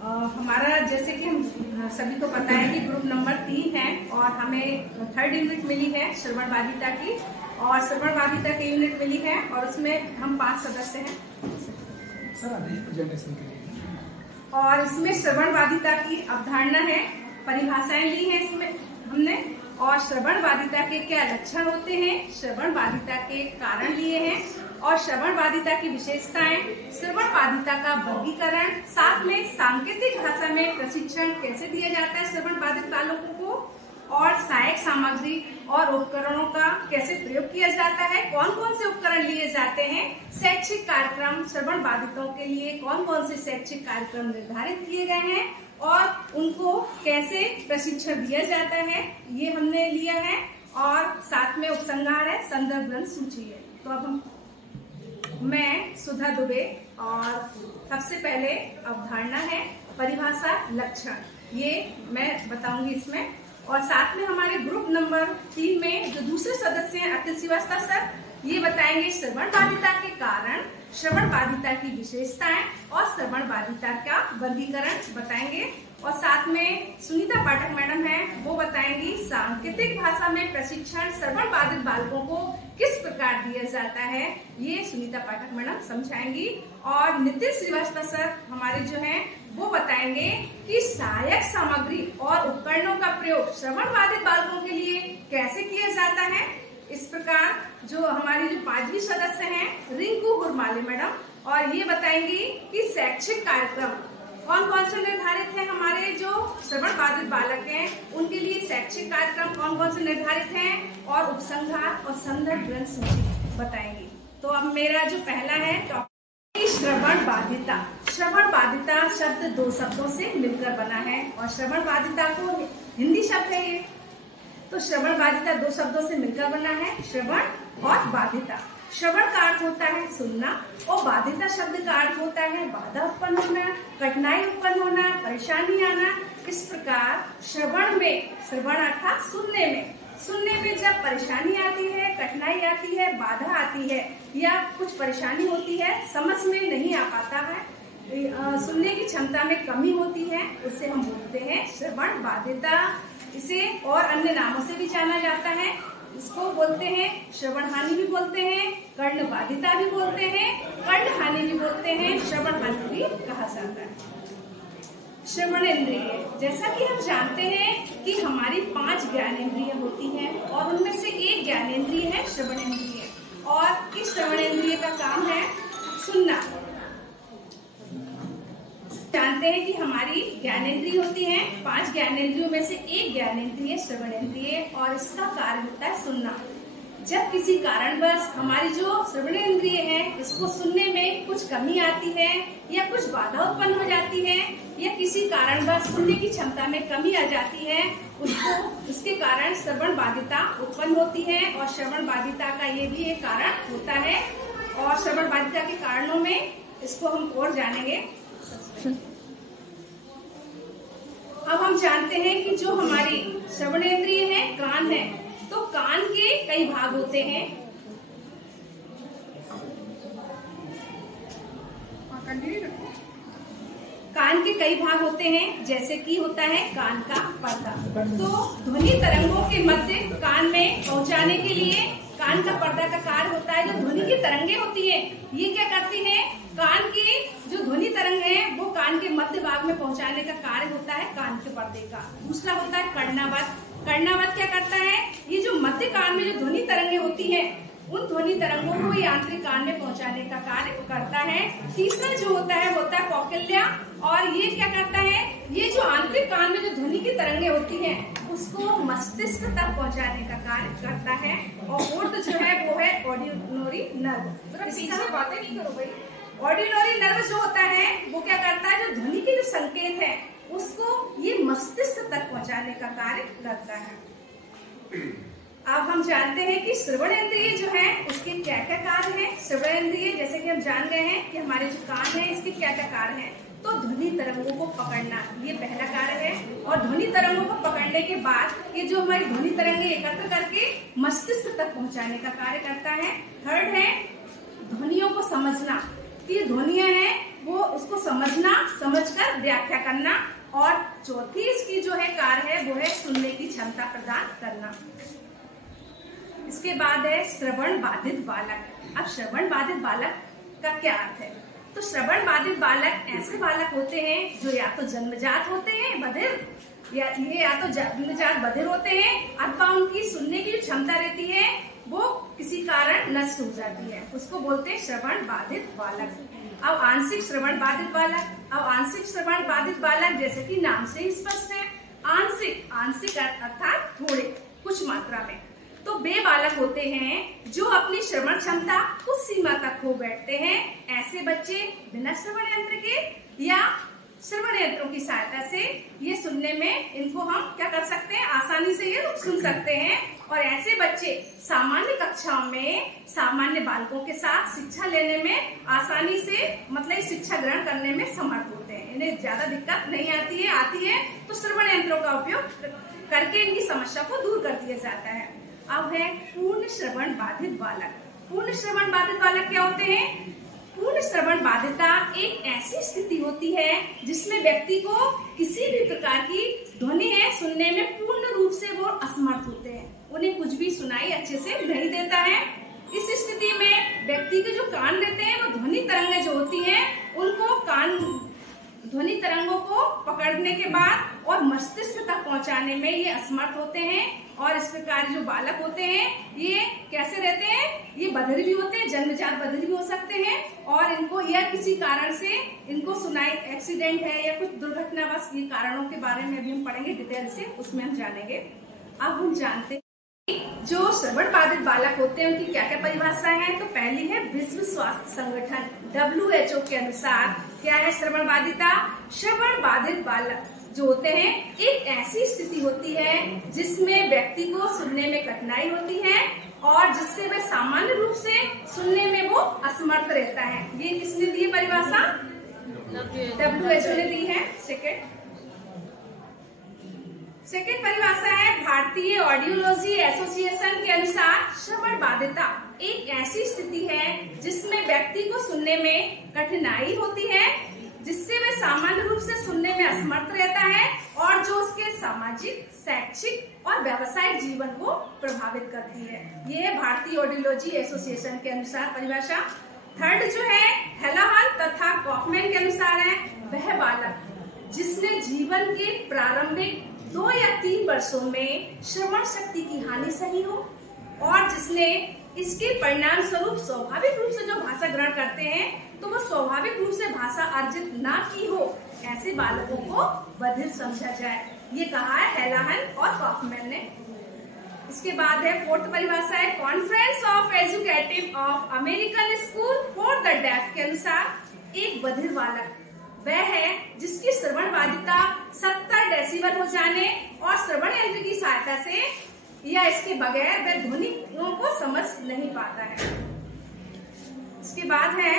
हमारा जैसे कि हम सभी को पता है कि ग्रुप नंबर 3 है और हमें 3rd यूनिट मिली है श्रवण बाधिता की, और श्रवण बाधिता की यूनिट मिली है और उसमें हम 5 सदस्य हैं और इसमें श्रवण बाधिता की अवधारणा है, परिभाषाएं ली है इसमें हमने, और श्रवण बाधिता के क्या लक्षण होते हैं, श्रवण बाधिता के कारण लिए हैं और श्रवण बाधिता की विशेषताएं, श्रवण बाधिता का वर्गीकरण, साथ में सांकेतिक भाषा में प्रशिक्षण कैसे दिया जाता है श्रवण बाधित बालकों को, और सहायक सामग्री और उपकरणों का कैसे प्रयोग किया जाता है, कौन कौन से उपकरण लिए जाते हैं, शैक्षिक कार्यक्रम श्रवण बाधितों के लिए कौन कौन से शैक्षिक कार्यक्रम निर्धारित किए गए हैं और उनको कैसे प्रशिक्षण दिया जाता है, ये हमने लिया है। और साथ में उपसंहार है, संदर्भ ग्रंथ सूची है। तो अब मैं सुधा दुबे, और सबसे पहले अवधारणा है, परिभाषा, लक्षण, ये मैं बताऊंगी इसमें, और साथ में हमारे ग्रुप नंबर 3 में जो दूसरे सदस्य हैं अखिल श्रीवास्तव सर, ये बताएंगे श्रवण बाधिता के कारण, श्रवण बाधिता की विशेषताएं और श्रवण बाधिता का वर्गीकरण बताएंगे, और साथ में सुनीता पाठक मैडम हैं, वो बताएंगी सांकेतिक भाषा में प्रशिक्षण श्रवण बाधित बालकों को किस प्रकार दिया जाता है, ये सुनीता पाठक मैडम समझाएंगी, और नितिन श्रीवास्तव सर हमारे जो हैं वो बताएंगे कि सहायक सामग्री और उपकरणों का प्रयोग श्रवण बाधित बालकों के लिए कैसे किया जाता है। इस प्रकार जो हमारी जो 5वीं सदस्य हैं रिंकू गुरमाले मैडम, और ये बताएंगी कि शैक्षिक कार्यक्रम कौन कौन से निर्धारित है, हमारे जो श्रवण बाधित बालक हैं उनके लिए शैक्षिक कार्यक्रम कौन कौन से निर्धारित हैं, और उपसंहार और संदर्भ ग्रंथ सूची बताएंगी। तो अब मेरा जो पहला है टॉपिक, श्रवण बाधिता। श्रवण बाधिता शब्द 2 शब्दों से मिलकर बना है, और श्रवण बाधिता को हिंदी शब्द है ये, तो श्रवण बाधिता 2 शब्दों से मिलकर बना है, श्रवण और बाधिता। श्रवण का अर्थ होता है सुनना, और बाधिता शब्द का अर्थ होता है बाधा उत्पन्न होना, कठिनाई उत्पन्न होना, परेशानी आना। इस प्रकार श्रवण में, श्रवण अर्थात सुनने में जब परेशानी आती है, कठिनाई आती है, बाधा आती है या कुछ परेशानी होती है, समझ में नहीं आ पाता है, सुनने की क्षमता में कमी होती है, उससे हम बोलते हैं श्रवण बाधिता। इसे और अन्य नामों से भी जाना जाता है, इसको बोलते हैं श्रवण हानि भी बोलते हैं, कर्ण बाधिता भी बोलते हैं, कर्ण हानि भी बोलते हैं, श्रवण हानि भी कहा जाता है। श्रवण इंद्रिय, जैसा कि हम जानते हैं कि हमारी 5 ज्ञानेंद्रिय होती हैं और उनमें से एक ज्ञानेंद्रिय है श्रवण इंद्रिय, और इस श्रवण इंद्रिय का काम है सुनना। जानते हैं कि हमारी ज्ञानेंद्रिय होती हैं, 5 ज्ञानेंद्रियों में से एक ज्ञानेंद्रिय श्रवण इंद्रिय, और इसका कार्य होता है सुनना। जब किसी कारणवश हमारी जो श्रवण इंद्रिय है इसको सुनने में कुछ कमी आती है या कुछ बाधा उत्पन्न हो जाती है, या किसी कारणवश सुनने की क्षमता में कमी आ जाती है, उसके कारण श्रवण बाधिता उत्पन्न होती है, और श्रवण बाधिता का ये भी एक कारण होता है, और श्रवण बाधिता के कारणों में इसको हम और जानेंगे। अब हम जानते हैं कि जो हमारी श्रवण इंद्रिय है कान है, तो कान के कई भाग होते हैं। कान के कई भाग होते हैं, जैसे कि होता है कान का पर्दा। तो ध्वनि तरंगों के मध्य कान में पहुंचाने के लिए कान का पर्दा का कार्य होता है। जो ध्वनि की तरंगे होती है ये क्या करती हैं, कान की जो ध्वनि तरंग है वो कान के मध्य भाग में पहुंचाने का कार्य होता है कान के पर्दे का। दूसरा होता है कर्णावत। कर्णावत क्या करता है, ये जो मध्य कान में जो ध्वनि तरंगे होती हैं उन ध्वनि तरंगों को ये आंतरिक कान में पहुंचाने का कार्य करता है। तीसरा जो होता है कौकिल्या, और ये क्या करता है, ये जो आंतरिक कान में जो ध्वनि की तरंगे होती हैं उसको मस्तिष्क तक पहुंचाने का कार्य करता है। और फोर्थ जो है वो है ऑडियोनरी नर्व। पीछे बातें नहीं करो भाई। ऑडियोनरी नर्व जो होता है वो क्या करता है, जो ध्वनि के जो संकेत है उसको ये मस्तिष्क तक पहुंचाने का कार्य करता है। अब हम जानते हैं कि श्रवण इंद्रिय जो है उसके क्या क्या कार्य हैं। श्रवण इंद्रिय जैसे कि हम जान गए हैं कि हमारे जो कान है इसके क्या क्या कार्य हैं। तो ध्वनि तरंगों को पकड़ना ये पहला कार्य है, और ध्वनि तरंगों को पकड़ने के बाद ये जो हमारी ध्वनि तरंगे एकत्र करके मस्तिष्क तक पहुंचाने का कार्य करता है। थर्ड है ध्वनियों को समझना, ये ध्वनियां हैं वो उसको समझना, समझकर व्याख्या करना, और चौथी इसकी जो है कार्य है वो है सुनने की क्षमता प्रदान करना। इसके बाद है श्रवण बाधित बालक। अब श्रवण बाधित बालक का क्या अर्थ है? तो श्रवण बाधित बालक ऐसे बालक होते हैं जो या तो जन्मजात होते हैं बधिर, या तो जन्मजात बधिर होते हैं, अथवा उनकी सुनने की जो क्षमता रहती है वो किसी कारण नष्ट हो जाती है, उसको बोलते हैं श्रवण बाधित बालक। अब आंशिक श्रवण बाधित बालक। अब आंशिक श्रवण बाधित बालक जैसे कि नाम से ही स्पष्ट है, आंशिक अर्थात थोड़े, कुछ मात्रा में। तो वे बालक होते हैं जो अपनी श्रवण क्षमता उस सीमा तक खो बैठते हैं। ऐसे बच्चे बिना श्रवण यंत्र के या श्रवण यंत्रों की सहायता से ये सुनने में, इनको हम क्या कर सकते हैं, आसानी से ये सुन सकते हैं। और ऐसे बच्चे सामान्य कक्षाओं में सामान्य बालकों के साथ शिक्षा लेने में आसानी से, मतलब शिक्षा ग्रहण करने में समर्थ होते हैं। इन्हें ज्यादा दिक्कत नहीं आती है तो श्रवण यंत्रों का उपयोग करके इनकी समस्या को दूर कर दिया जाता है। अब है पूर्ण श्रवण बाधित बालक। पूर्ण श्रवण बाधित बालक क्या होते हैं? पूर्ण श्रवण बाधिता एक ऐसी स्थिति होती है जिसमें व्यक्ति को किसी भी प्रकार की ध्वनि है सुनने में पूर्ण रूप से वो असमर्थ होते हैं, उन्हें कुछ भी सुनाई अच्छे से नहीं देता है। इस स्थिति में व्यक्ति के जो कान रहते हैं वो ध्वनि तरंगें जो होती हैं उनको ध्वनि तरंगों को पकड़ने के बाद और मस्तिष्क तक पहुंचाने में ये असमर्थ होते हैं। और इस प्रकार जो बालक होते हैं ये कैसे रहते हैं? ये बधिर भी होते हैं, जन्मजात बधिर भी हो सकते हैं, और इनको या किसी कारण से इनको सुनाई एक्सीडेंट है या कुछ दुर्घटनावश, ये कारणों के बारे में अभी हम पढ़ेंगे डिटेल से, उसमें हम जानेंगे। अब हम जानते हैं जो श्रवण बाधित बालक होते हैं उनकी क्या क्या परिभाषा है। तो पहली है विश्व स्वास्थ्य संगठन WHO के अनुसार क्या है श्रवण बाधिता? श्रवण बाधित बालक जो होते हैं एक ऐसी स्थिति होती है जिसमें व्यक्ति को सुनने में कठिनाई होती है और जिससे वह सामान्य रूप से सुनने में वो असमर्थ रहता है। ये किसने दी परिभाषा? WHO ने दी है। सेकेंड परिभाषा है भारतीय ऑडियोलॉजी एसोसिएशन के अनुसार श्रवण बाधिता एक ऐसी स्थिति है जिसमें व्यक्ति को सुनने में कठिनाई होती है जिससे वह सामान्य रूप से सुनने में असमर्थ रहता है और जो उसके सामाजिक, शैक्षिक और व्यावसायिक जीवन को प्रभावित करती है। ये है भारतीय ऑडियोलॉजी एसोसिएशन के अनुसार परिभाषा। थर्ड जो है हेलाहन तथा कॉफमैन के अनुसार है वह बालक जिसने जीवन के प्रारंभिक 2 या 3 वर्षों में श्रवण शक्ति की हानि सही हो और जिसने इसके परिणाम स्वरूप स्वाभाविक रूप से जो भाषा ग्रहण करते हैं तो वो स्वाभाविक रूप से भाषा अर्जित ना की हो, ऐसे बालकों को बधिर समझा जाए। ये कहा है हेलाहन और कॉफमैन ने। इसके बाद है फोर्थ परिभाषा है conference of educative of American school for the deaf के अनुसार एक बधिर बालक वह है जिसकी श्रवण बाधिता 70 डेसिबल हो जाने और श्रवण यंत्र की सहायता से या इसके बगैर वह ध्वनियों को समझ नहीं पाता है। इसके बाद है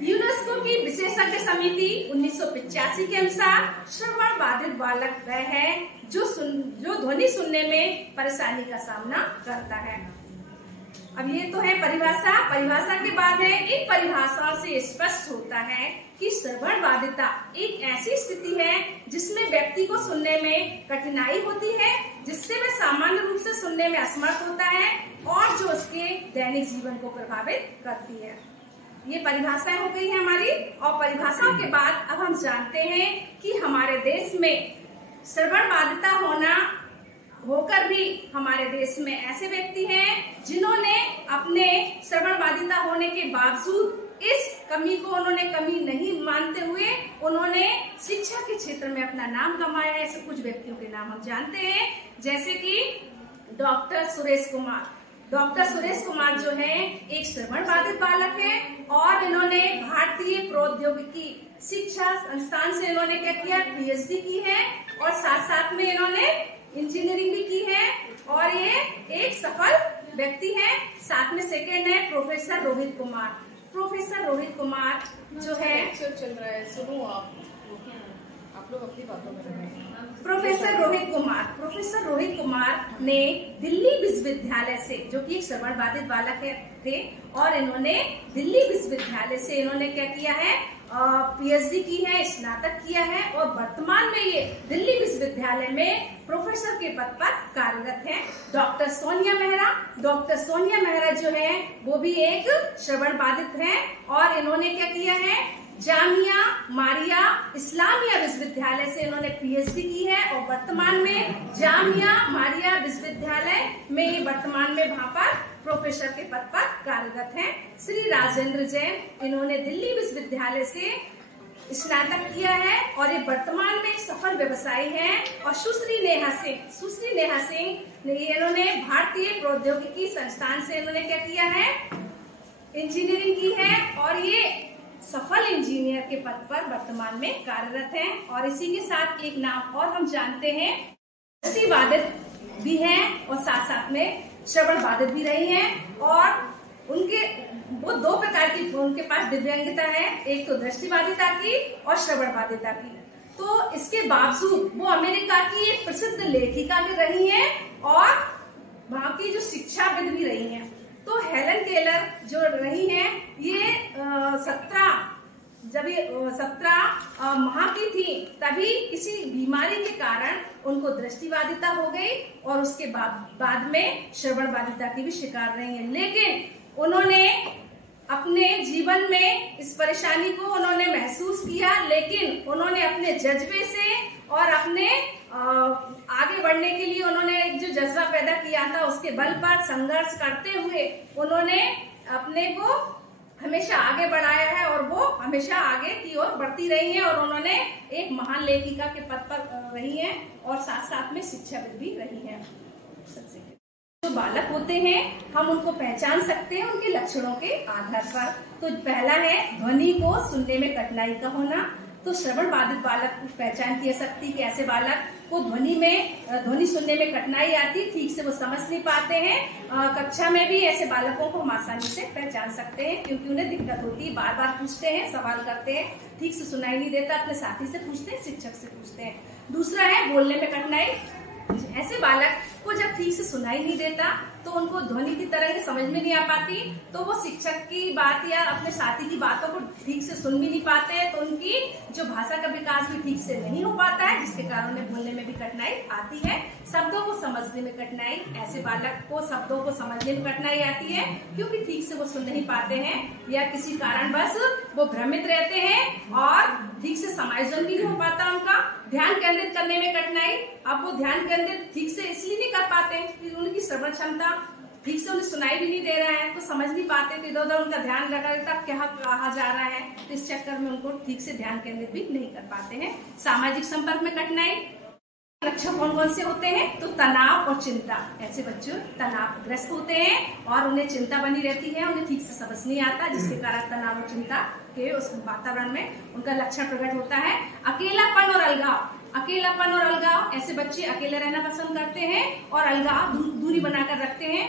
यूनेस्को की विशेषज्ञ समिति 1985 के अनुसार श्रवण बाधित बालक वह है जो ध्वनि सुनने में परेशानी का सामना करता है। अब ये तो है परिभाषा के बाद है इन परिभाषाओं से स्पष्ट होता है कि श्रवण बाधिता एक ऐसी स्थिति है जिसमें व्यक्ति को सुनने में कठिनाई होती है जिससे वह सामान्य रूप से सुनने में असमर्थ होता है और जो उसके दैनिक जीवन को प्रभावित करती है। ये परिभाषाएं हो गई है हमारी। और परिभाषाओं के बाद अब हम जानते हैं कि हमारे देश में श्रवण बाधिता होकर भी हमारे देश में ऐसे व्यक्ति हैं जिन्होंने अपने श्रवण बाधिता होने के बावजूद इस कमी को उन्होंने कमी नहीं मानते हुए उन्होंने शिक्षा के क्षेत्र में अपना नाम कमाया है। ऐसे कुछ व्यक्तियों के नाम हम जानते हैं, जैसे कि डॉक्टर सुरेश कुमार जो है एक श्रवण बाधित बालक है और इन्होंने भारतीय प्रौद्योगिकी शिक्षा संस्थान से इन्होंने क्या किया, PhD की है और साथ में इन्होंने इंजीनियरिंग भी की है और ये एक सफल व्यक्ति है। साथ में सेकेंड है प्रोफेसर रोहित कुमार जो है चल रहा है, सुनो आप लोग अपनी बातों में रहें। प्रोफेसर रोहित कुमार ने दिल्ली विश्वविद्यालय से, जो कि एक श्रवण बाधित बालक थे, और इन्होंने दिल्ली विश्वविद्यालय से इन्होंने क्या किया है, पीएचडी की है, स्नातक किया है और वर्तमान में ये दिल्ली विश्वविद्यालय में प्रोफेसर के पद पर कार्यरत है। डॉक्टर सोनिया मेहरा। डॉक्टर सोनिया मेहरा जो है वो भी एक श्रवण बाधित है और इन्होंने क्या किया है, जामिया मारिया इस्लामिया विश्वविद्यालय से इन्होंने पीएचडी की है और वर्तमान में जामिया मारिया विश्वविद्यालय में वर्तमान में वहां पर प्रोफेसर के पद पर कार्यरत हैं। श्री राजेंद्र जैन, इन्होंने दिल्ली विश्वविद्यालय से स्नातक किया है और ये वर्तमान में एक सफल व्यवसायी हैं। और सुश्री नेहा सिंह इन्होंने भारतीय प्रौद्योगिकी संस्थान से इन्होंने क्या किया है, इंजीनियरिंग की है और ये सफल इंजीनियर के पद पर वर्तमान में कार्यरत हैं। और इसी के साथ एक नाम और हम जानते हैं, दृष्टिबाधित भी हैं और साथ साथ में श्रवण बाधित भी रही हैं और वो दो प्रकार की उनके पास दिव्यांगता है, एक तो दृष्टिबाधिता की और श्रवण बाधिता की। तो इसके बावजूद वो अमेरिका की एक प्रसिद्ध लेखिका भी रही हैं और वहां की जो शिक्षाविद भी रही हैं। तो हेलन केलर जो रही हैं ये 17 माह की थी, तभी किसी बीमारी के कारण उनको दृष्टिबाधिता हो गई और उसके बाद में श्रवण बाधिता की भी शिकार रही हैं। लेकिन उन्होंने अपने जीवन में इस परेशानी को उन्होंने महसूस किया, लेकिन उन्होंने अपने जज्बे से और अपने आगे बढ़ने के लिए उन्होंने एक जो जज्बा पैदा किया था उसके बल पर संघर्ष करते हुए उन्होंने अपने को हमेशा आगे बढ़ाया है और वो हमेशा आगे की ओर बढ़ती रही हैं और उन्होंने एक महान लेखिका के पद पर रही हैं और साथ साथ में शिक्षाविद भी रही हैं। जो बालक होते हैं हम उनको पहचान सकते हैं उनके लक्षणों के आधार पर। तो पहला है ध्वनि को सुनने में कठिनाई का होना। तो श्रवण बाधित बालक की पहचान की जा सकती है कि ऐसे बालक को ध्वनि सुनने में कठिनाई आती है, ठीक से वो समझ नहीं पाते हैं। कक्षा में भी ऐसे बालकों को हम आसानी से पहचान सकते हैं क्योंकि उन्हें दिक्कत होती है, बार बार पूछते हैं, सवाल करते हैं, ठीक से सुनाई नहीं देता, अपने साथी से पूछते हैं, शिक्षक से पूछते हैं। दूसरा है बोलने में कठिनाई। ऐसे बालक को जब ठीक से सुनाई नहीं देता तो उनको ध्वनि की तरह समझ में नहीं आ पाती, तो वो शिक्षक की बात या अपने साथी की बातों को ठीक से सुन भी नहीं पाते हैं, तो उनकी जो भाषा का विकास भी ठीक से नहीं हो पाता है, जिसके कारण उन्हें बोलने में भी कठिनाई आती है। शब्दों को समझने में कठिनाई, ऐसे बालक को शब्दों को समझने में कठिनाई आती है क्योंकि ठीक से वो सुन नहीं पाते हैं या किसी कारणवश वो भ्रमित रहते हैं और ठीक से समायोजन भी नहीं हो पाता उनका। ध्यान केंद्रित करने में कठिनाई, अब वो ध्यान केंद्रित ठीक से इसलिए नहीं कर पाते कि उनकी श्रवण क्षमता ठीक से उन्हें सुनाई भी नहीं दे रहा है, तो समझ नहीं पाते, तो इधर उधर उनका ध्यान लगा रहता क्या कहा जा रहा है, तो इस चक्कर में उनको ठीक से ध्यान केंद्रित भी नहीं कर पाते हैं। सामाजिक संपर्क में कठिनाई। लक्षण कौन कौन से होते हैं, तो तनाव और चिंता। ऐसे बच्चे तनावग्रस्त होते हैं और उन्हें चिंता बनी रहती है, उन्हें ठीक से समझ नहीं आता, जिसके कारण तनाव और चिंता के उस वातावरण में उनका लक्षण प्रकट होता है। अकेलापन और अलगाव। ऐसे बच्चे अकेले रहना पसंद करते हैं और अलगाव दूरी बनाकर रखते हैं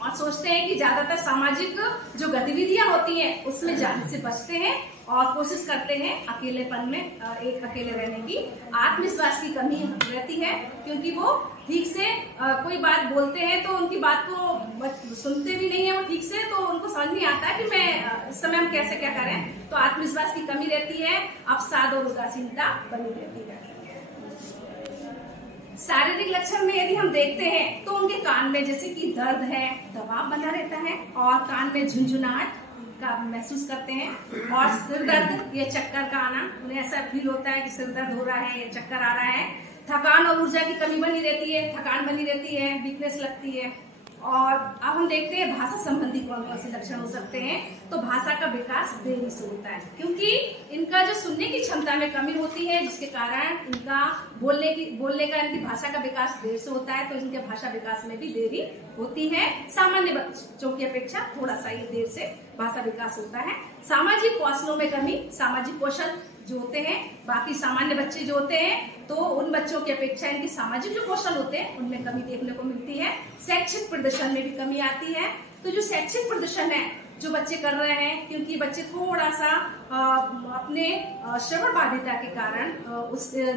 और सोचते हैं कि ज्यादातर सामाजिक जो गतिविधियां होती हैं उसमें जाने से बचते हैं और कोशिश करते हैं अकेलेपन में अकेले रहने की। आत्मविश्वास की कमी रहती है क्योंकि वो ठीक से कोई बात बोलते हैं तो उनकी बात को सुनते भी नहीं है वो ठीक से, तो उनको समझ नहीं आता कि मैं इस समय हम कैसे क्या करें, तो आत्मविश्वास की कमी रहती है। अवसाद और उदासीनता बनी रहती है। शारीरिक लक्षण में यदि हम देखते हैं तो उनके कान में जैसे कि दर्द है, दबाव बना रहता है और कान में झुंझुनाहट का महसूस करते हैं और सिर दर्द या चक्कर का आना, उन्हें ऐसा फील होता है कि सिर दर्द हो रहा है या चक्कर आ रहा है। थकान और ऊर्जा की कमी बनी रहती है, थकान बनी रहती है, वीकनेस लगती है। और अब हम देखते हैं भाषा संबंधी कौन कौन से लक्षण हो सकते हैं। तो भाषा का विकास देरी से होता है क्योंकि इनका जो सुनने की क्षमता में कमी होती है, जिसके कारण इनका बोलने का इनकी भाषा का विकास देर से होता है, तो इनके भाषा विकास में भी देरी होती है। सामान्य बच्चों की अपेक्षा थोड़ा सा ये देर से भाषा विकास होता है। सामाजिक कौशलों में कमी। सामाजिक कौशल जो होते हैं, बाकी सामान्य बच्चे जो होते हैं तो उन बच्चों की अपेक्षा इनके सामाजिक जो कौशल होते हैं उनमें कमी देखने को मिलती है। शैक्षिक प्रदर्शन में भी कमी आती है। तो जो शैक्षिक प्रदर्शन है जो बच्चे कर रहे हैं, क्योंकि बच्चे थोड़ा सा अपने श्रवण बाधिता के कारण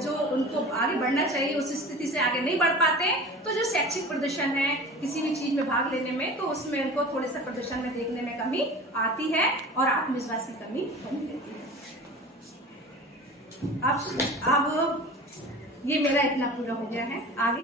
जो उनको आगे बढ़ना चाहिए उस स्थिति से आगे नहीं बढ़ पाते, तो जो शैक्षिक प्रदर्शन है किसी भी चीज में भाग लेने में, तो उसमें उनको थोड़े से प्रदर्शन में देखने में कमी आती है और आत्मविश्वास की कमी बनी रहती है। अब ये मेरा इतना पूरा हो गया है। आगे